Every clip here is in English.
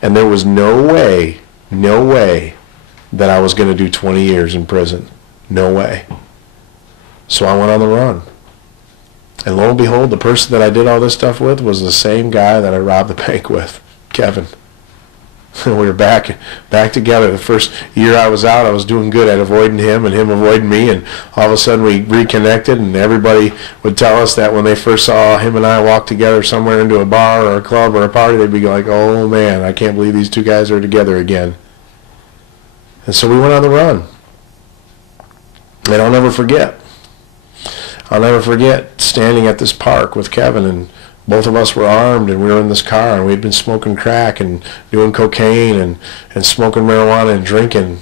And there was no way that I was going to do 20 years in prison. No way. So I went on the run. And lo and behold, the person that I did all this stuff with was the same guy that I robbed the bank with, Kevin. We were back together. The first year I was out, I was doing good at avoiding him and him avoiding me, and all of a sudden we reconnected, and everybody would tell us that when they first saw him and I walk together somewhere into a bar or a club or a party, they'd be like, oh man, I can't believe these two guys are together again. And so we went on the run. And I'll never forget standing at this park with Kevin, and both of us were armed, and we were in this car, and we'd been smoking crack and doing cocaine and smoking marijuana and drinking,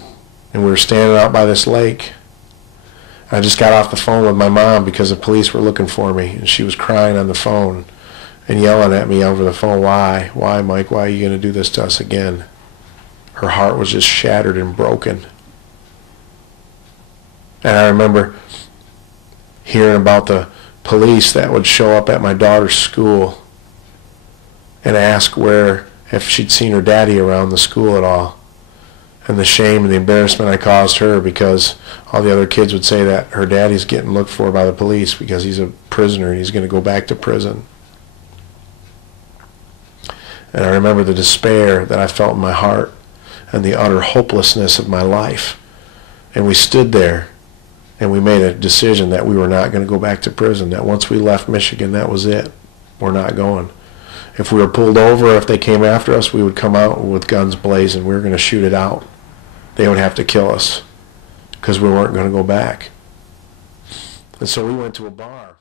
and we were standing out by this lake. I just got off the phone with my mom because the police were looking for me, and she was crying on the phone and yelling at me over the phone, why, Mike, why are you going to do this to us again? Her heart was just shattered and broken. And I remember hearing about the police that would show up at my daughter's school and ask if she'd seen her daddy around the school at all. And the shame and the embarrassment I caused her, because all the other kids would say that her daddy's getting looked for by the police because he's a prisoner and he's going to go back to prison. And I remember the despair that I felt in my heart and the utter hopelessness of my life. And we stood there and we made a decision that we were not going to go back to prison, that once we left Michigan, that was it. We're not going. If we were pulled over, if they came after us, we would come out with guns blazing. We were going to shoot it out. They would have to kill us because we weren't going to go back. And so we went to a bar.